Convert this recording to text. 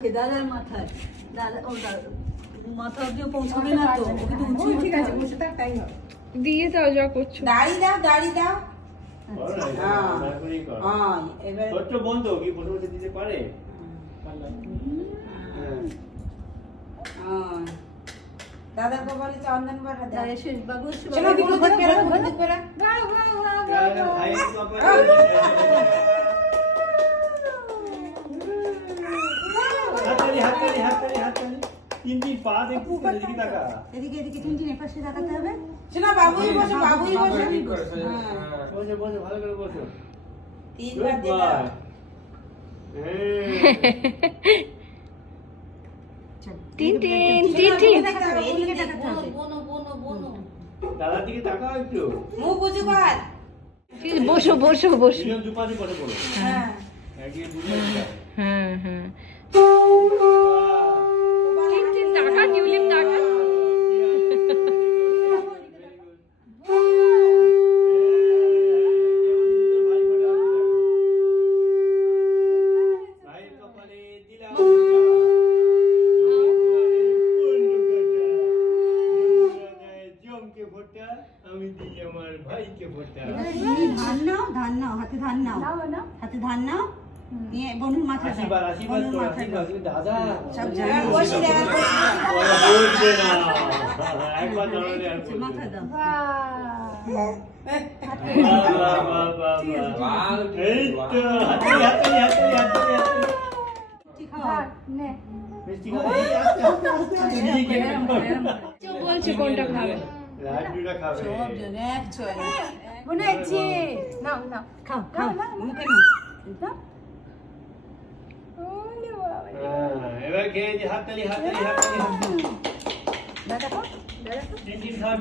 দাদার মাথায় দাদা ও মাথা অব্দি পৌঁছাবে না তো, ওকে তো উঁচু ঠিক আছে, বসে থাক তাই হবে। দিয়ে দাও যা করছো, দাড়ি দাও দাড়ি দাও। হ্যাঁ এবার ছোট বন্ধ কি বসে বসে দিতে পারে। দাদা को बोले चंदन भरा दे एसे बाबू से चलो गुरु देख मेरा गुरु देख मेरा भाई हाथ तीन तीन पा दे ऊपर एदिকে টাকা এদিকে এদিকে তিন তিন পাশে তাকাতে হবে। শোনা বাবুই বসে হাঁ বসে বসে ভালো করে বসো, তিনবার দিবা। তিন তিন তিন তিন এদিকে তাকাতে হবে। বোনো দাদার দিকে তাকাও একটু, মুখ উঁচু কর। বসো বসো বসো, নিয়ম দুপাশে বসে পড়ো। হ্যাঁ একই দুটো হ্যাঁ হ্যাঁ টাকা টিউলিপ টাকা ধান নাও হাতে ধান নাও হাতে ধান নাও নিয়ে বনুর মাথায় দাও। আশীর্বাদ করো, আশীর্বাদ দাদা সব জানে বসে দেখা বলবে না, একবার ধরে আছে মাথায় দাও। বাহ এই তো হাতে হাতে হাতে হাতে ঠিক আছে নে মিষ্টি খাও। কেউ বলছে কোনটা খাবে, লাড্ডুটা খাবে সব জনে এক ছয় বনেছি। নাও নাও খাও খাও মুখে নাও দাও। এবার খেয়ে হাততালি হাততালি হাততালি দাদা দাদা তিন তিন খাও।